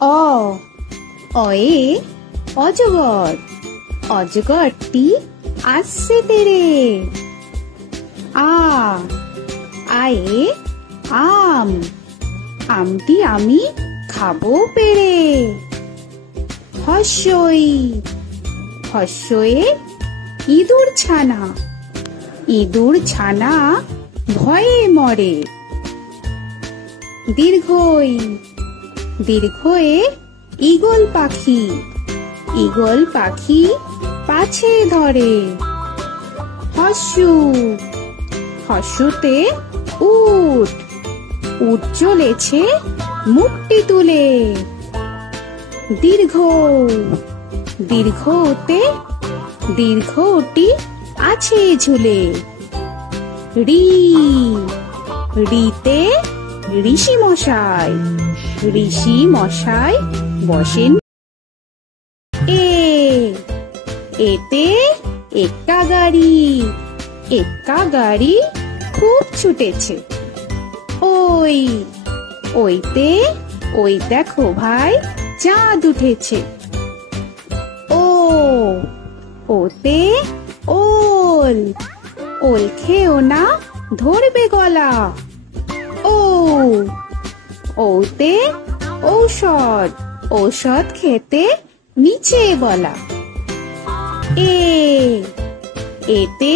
অ অয়ে অজগর, অজগরটি আসছে তেরে। আ আয়ে আম, আমটি আমি খাবো পেরে। হস্যই হস্যয়ে ইঁদুর ছানা, ইঁদুর ছানা ভয়ে মরে। দীর্ঘই দীর্ঘয়ে ঈগল পাখি, ঈগল পাখি পাছে ধরে। হস্যু হস্যুতে উট, উট চলেছে মুখটি তুলে। দীর্ঘ দীর্ঘতে দীর্ঘটি আছে ঝুলে। রি রিতে ঋষি মশাই, ঋষি মশাই বসেন। এ এতে এক্কা গাড়ি, এক্কা গাড়ি খুব ছুটেছে। ওই ওইতে ওই দেখো ভাই চাঁদ উঠেছে। ও ওতে ওল, ওল খেও না ধরবে গলা। ও ওতে ঔষধ, ঔষধ খেতে নিচে গলা। এ এতে